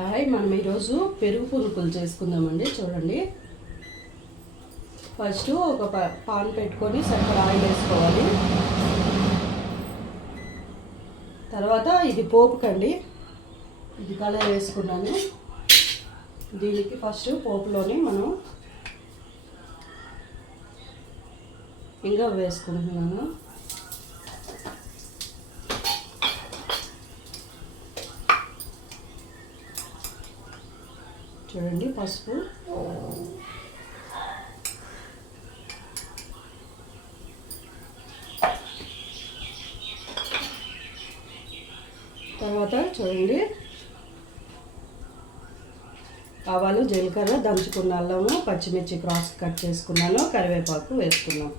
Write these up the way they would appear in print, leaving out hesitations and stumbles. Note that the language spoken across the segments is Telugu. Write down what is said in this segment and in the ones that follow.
హాయ్, మనం ఈరోజు పెరుగు పునుకులు చేసుకుందామండి. చూడండి, ఫస్ట్ ఒక పాన్ పెట్టుకొని సరిపడ ఆయిల్ వేసుకోవాలి. తర్వాత ఇది పోపుకండి, ఇది కలర్ వేసుకున్నాను. దీనికి ఫస్ట్ పోపులోని మనం ఇంగువ వేసుకుంటున్నాను. చూడండి, పసుపు, తర్వాత చూడండి ఆవాలు, జీలకర్ర, దంచుకున్న అల్లము, పచ్చిమిర్చి క్రాస్ కట్ చేసుకున్నాను, కరివేపాకు వేసుకున్నాం.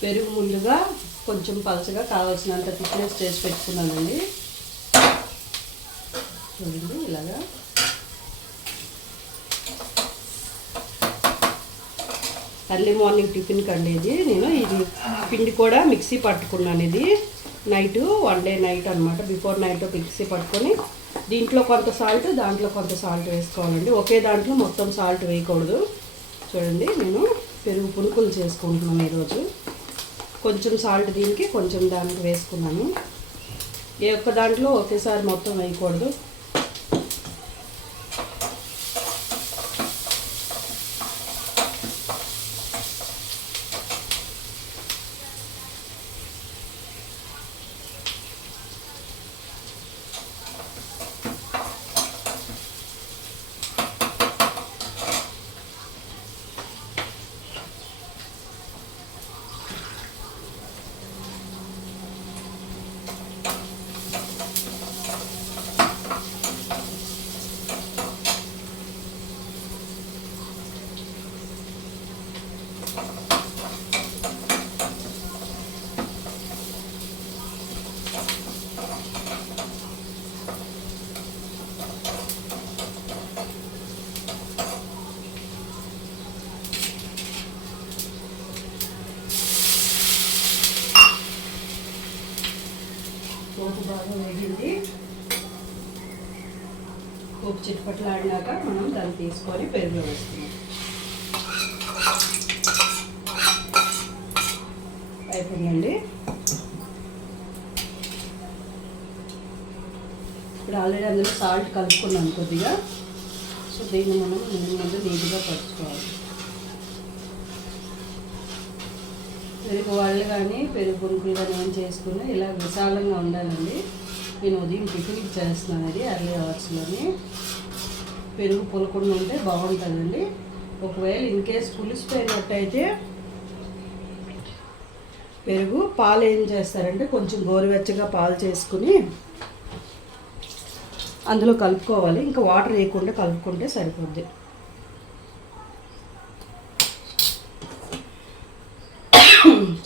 పెరుగు ముందుగా కొంచెం పలుచగా కావాల్సినంత థిక్నెస్ చేసి పెట్టుకున్నానండి. చూడండి, ఇలాగా ఎర్లీ మార్నింగ్ టిఫిన్ కండి ఇది. నేను ఇది పిండి కూడా మిక్సీ పట్టుకున్నాను. ఇది నైట్, వన్ డే నైట్ అనమాట, బిఫోర్ నైట్ మిక్సీ పట్టుకొని దీంట్లో కొంత సాల్ట్, దాంట్లో కొంత సాల్ట్ వేసుకోవాలండి. ఒకే దాంట్లో మొత్తం సాల్ట్ వేయకూడదు. చూడండి, నేను పెరుగు పునుకులు చేసుకుంటున్నాను ఈరోజు. కొంచెం సాల్ట్ దీనికి, కొంచెం దానికి వేసుకున్నాను. ఏ ఒక్క దాంట్లో ఒకేసారి మొత్తం వేయకూడదు. పోపు బాగా వేగింది. పోపు చిట్పట్లు ఆడినాక మనం దాన్ని తీసుకొని పెరుగులో వేస్తున్నాం. అయిపోయిందండి. ఇప్పుడు ఆల్రెడీ అందులో సాల్ట్ కలుపుకున్నాం కొద్దిగా. సో దీన్ని మనం ముందు నీట్గా పరుచుకోవాలి. పెరుగు వాళ్ళు కానీ పెరుగు పునుకులు కానీ ఏం చేసుకుని ఇలా విశాలంగా ఉండాలండి. నేను ఉదయం టిఫిన్కి చేస్తున్నాను. అది ఎర్లీ అవర్స్లోని పెరుగు పులకుండా ఉంటే బాగుంటుందండి. ఒకవేళ ఇన్కేస్ పులిసిపోయినట్టయితే పెరుగు పాలు ఏం చేస్తారంటే కొంచెం గోరువెచ్చగా పాలు చేసుకుని అందులో కలుపుకోవాలి. ఇంకా వాటర్ వేయకుండా కలుపుకుంటే సరిపోద్ది.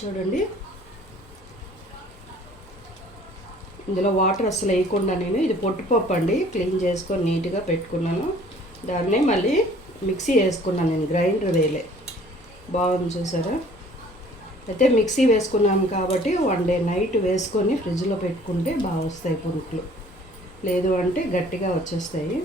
చూడండి, ఇందులో వాటర్ అసలు వేయకుండా నేను ఇది పొట్టుపప్పు అండి, క్లీన్ చేసుకొని నీట్గా పెట్టుకున్నాను. దాన్నే మళ్ళీ మిక్సీ వేసుకున్నాను నేను, గ్రైండర్ వేయలే. బాగుంది చూసారా. అయితే మిక్సీ వేసుకున్నాము కాబట్టి వన్ డే నైట్ వేసుకొని ఫ్రిడ్జ్లో పెట్టుకుంటే బాగా వస్తాయి పునుకులు. లేదు అంటే గట్టిగా వచ్చేస్తాయి.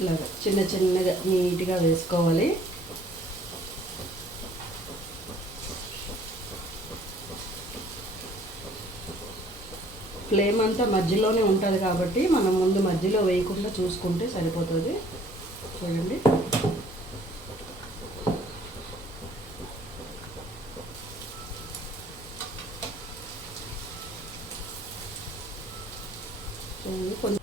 ఇలాగ చిన్న చిన్నగా నీట్గా వేసుకోవాలి. ఫ్లేమ్ అంతా మధ్యలోనే ఉంటుంది కాబట్టి మనం ముందు మధ్యలో వేయకుండా చూసుకుంటే సరిపోతుంది. చూడండి, కొంచెం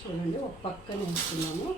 చూడండి ఒక పక్కన వేస్తున్నాము.